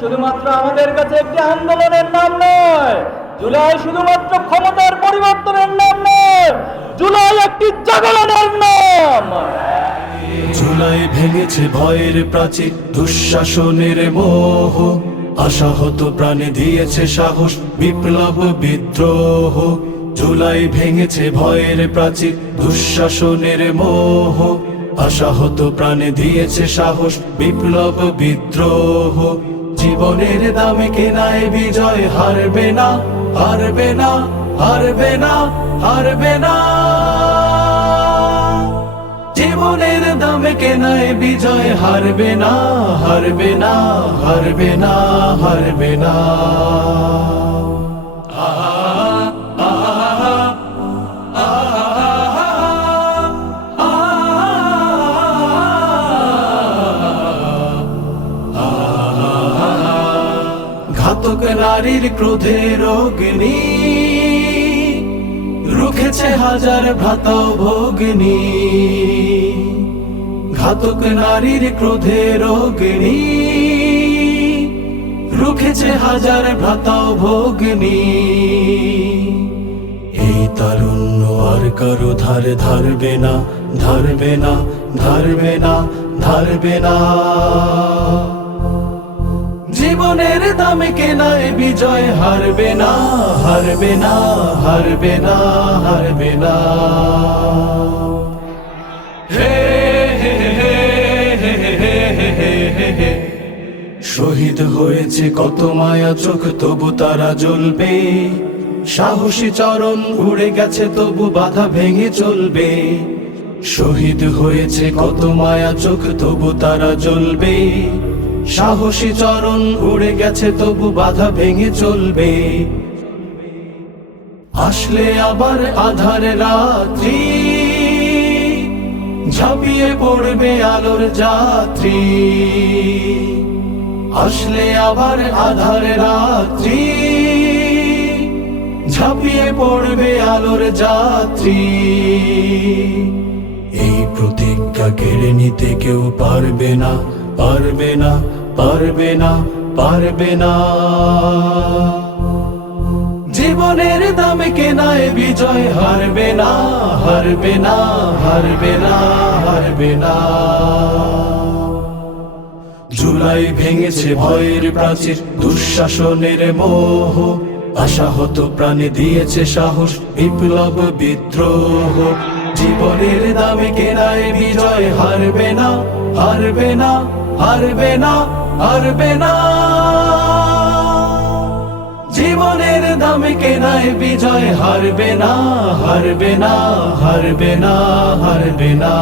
শুধুমাত্র আমাদের কাছে একটি আন্দোলনের নাম নয়। জুলাই শুধুমাত্র ক্ষমতার পরিবর্তনের নাম নয়। জুলাই একটি জাগরণের নাম। জুলাই ভেঙেছে ভয়ের প্রাচীর, দুঃশাসনের মোহ। আশাহত প্রাণে দিয়েছে সাহস, বিপ্লব, বিদ্রোহ। জুলাই ভেঙেছে ভয়ের প্রাচীর, দুঃশাসনের মোহ। আশাহত প্রাণে দিয়েছে সাহস, বিপ্লব, বিদ্রোহ। জীবনের দামে কেনায় বিজয় হারবে না হারবে না হারবে না হারবে না। জীবনের দামে কেনায় বিজয় হারবে না হারবে না হারবে না হারবে না। ঘাতক নারীর ক্রোধের অগ্নি রুখেছে হাজার ভ্রাতা ভগ্নি ঘাতক নারীর ক্রোধের অগ্নি রুখেছে হাজার ভ্রাতা ভগ্নি এই তারুণ্য আর কারও ধারে ধারবে না ধারবে না ধারবে না ধারবে না। জীবনের দামে কেনায় বিজয় হারবে না হারবে না হারবে না হারবে না হে। শহীদ হয়েছে কত মায়া চোখ তবু তারা জ্বলবে সাহসী চরণ উড়ে গেছে তবু বাধা ভেঙে চলবে শহীদ হয়েছে কত মায়া চোখ তবু তারা জ্বলবে সাহসী চরণ উড়ে গেছে, তবু বাধা ভেঙে চলবে। আসলে আবার আধার রাত্রি, ঝাঁপিয়ে পড়বে আলোর যাত্রী। আসলে আবার আধার রাত্রি, ঝাঁপিয়ে পড়বে আলোর যাত্রী। এই প্রতিজ্ঞা কেড়ে নিতে কেউ পারবে না পারবে না। পারবে না পারবে না। জীবনের দামে কেনায় বিজয় হারবে না হারবে না হারবে না হারবে না। জুলাই ভেঙেছে ভয়ের প্রাচীর, দুঃশাসনের মোহ। আশাহত প্রাণে দিয়েছে সাহস, বিপ্লব বিদ্রোহ। জীবনের দামে কেনায় বিজয় হারবে না হারবে না হারবে না হারবে না। জীবনের দামে কেনায় বিজয় হারবে না হারবে না হারবে না হারবে না।